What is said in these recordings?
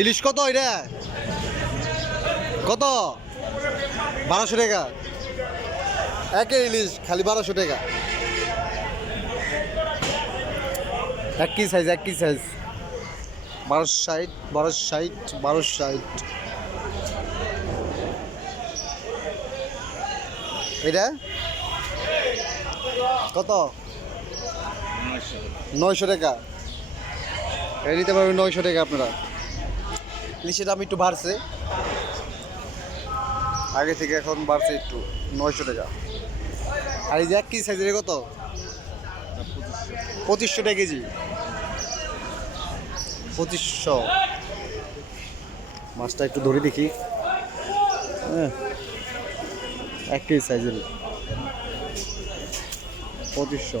ইলিশ কত এটা? কত? বারোশো টাকা। একে ইলিশ খালি বারোশো টাকা। এক কি সাইজ এক কি সাইজ বারোশো ষাট বারোশো ষাট বারোশো ষাট। এটা? কত? নয়শো টাকা। এটা নিতে পারবেন নয়শো টাকা আপনারা। ইলিশের দাম একটু বাড়ছে। আগে থেকে এখন বাড়ছে একটু, নয়শো টাকা। আর এই যে এক কেজি সাইজের কত? পঁচিশশো টাকা কেজি। পঁচিশশো। মাছটা একটু ধরে দেখি। হ্যাঁ এক কেজি সাইজের। পঁচিশশো।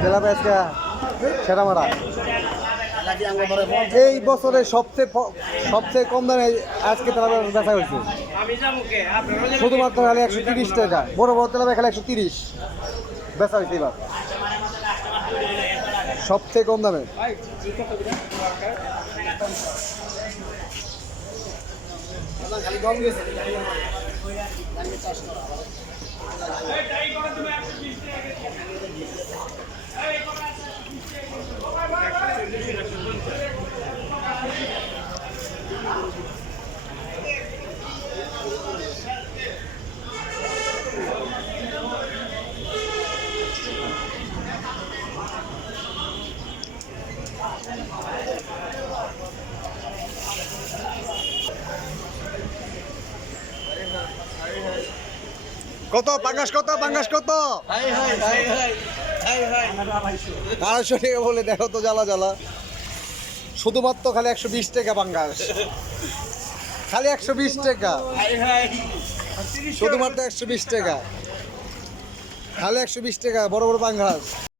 তেলাপিয়া আজকে সেটা মারা। এই বছরে সবচেয়ে সবচেয়ে কম দামে আজকে তেলাপিয়া বেচা হয়েছে। শুধুমাত্র খালি একশো তিরিশ টাকা। বড় বড় তেলাপিয়া খালি একশো তিরিশ। বেচা হয়েছে এবার। সবচেয়ে কম দামে। কত? পাঙ্গাস কত? পাঙ্গাস কত? আড়াইশো টাকা বলে দেখো তো জ্বালা জ্বালা। শুধুমাত্র খালি একশো বিশ টাকা পাঙ্গাস। খালি একশো বিশ টাকা। শুধুমাত্র একশো বিশ টাকা। খালি একশো বিশ টাকা বড় বড় পাঙ্গাস।